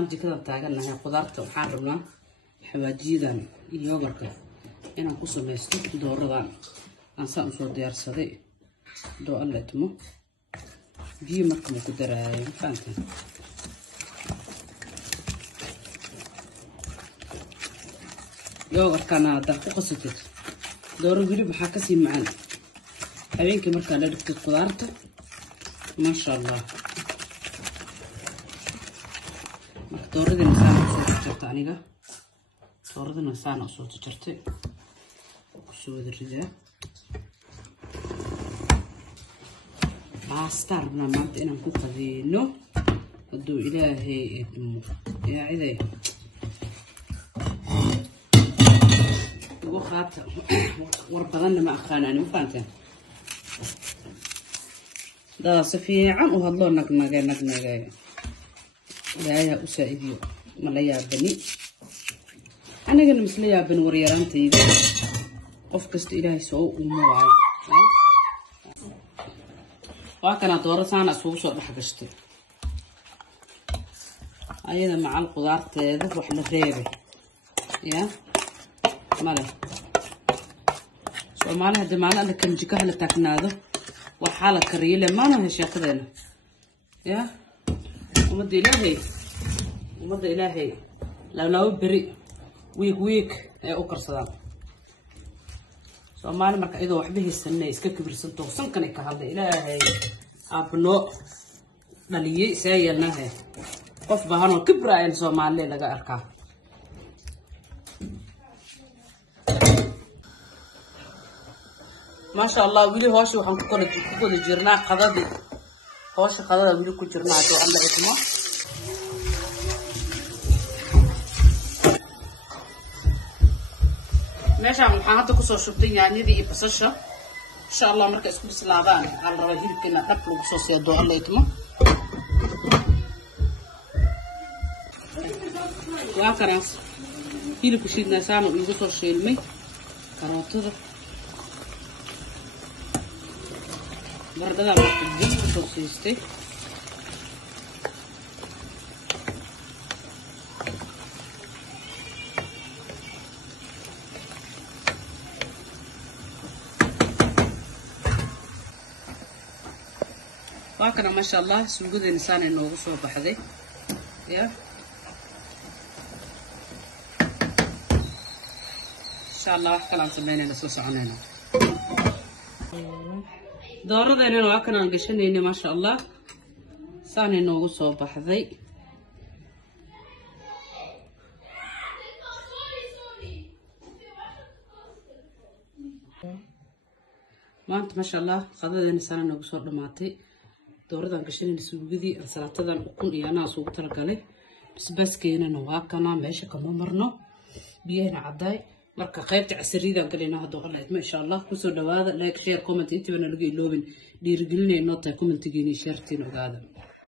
maanta jikada taaganahay qudaarta waxaan rabnaa xawaajiyadan iyo yogurka inaan ku samaysto dooradan aan saan u soo diyaarsaday doo alla timo biyo marka ma ku daraayo faantan yogurkana hadda ku qasatid dooro hilib maxaa kasii macaan habeenkii markaa la dhigtid qudaarta maasha allah dooradina saan u soo jarta aniga dooradina saan u soo jartay ku soo wada ridaa baastar na maanta inaan ku qadiino hadduu ilaahay idmo yaa ciday ugu qaata war badanna ma aqaanaan ma fahanteen daa si fiican u hadlo nagnage ilaahay u saacidiyo ma la yaabani anigana misla yaaban waryaraantayda qof kasta ilaahay soo umo waayo waa kana dooro saana isugu soo dhex gashtay ayada macal qudaarteeda wax la reebay ya male Soomaaliya hadda maana la kan jikaha la taagnaado waxaa la kariyay maana heshaaqadeena ya umada ilaahay laba beri week ay u karsadaan Soomaali marka idoo waxba haysanay iska kibirsan toosan kan ka hadlay ilaahay abno dhaliyay sayelnahay qof bahan oo kibraayan Soomaali laga arkaa ما شاء الله ولي هوش وحن كل جرنا قضاء هوش قضاء ولي كل جرنا تو الله اسمه ماشي عم حاطة كسر شطين يعني ذي بسشة إن شاء الله مركز كل سلابان على الرجيم كنا تبلو بصوص يدو الله يتمه يا كراس هيلو كشيدنا سامو يجوسو شيلمي كراتو بردada marka dib u soo siistay waa kana ma sha Allah suugadeen saan inoogu soo baxday ya insha Allah wax kala sameeyna soo soconayna dooradeenana waa kan aan gashanayna ma sha Allah saan inoogu soo baxday maanta ma sha Allah qadadeena saan inoogu soo dhamaatay dooradan gashanayna suugadii ansalaatadan ukun iyo anaa suugu talagalay basbaaskeenana waa kana meesha kama marno biyahana caday marka qaybta casriida galina hadoo qalayd ma insha Allah ku soo dhawaada like share comment intii bana lagu iloobin dhiirigelinay noo tahay commentigeeni shartiin ogaada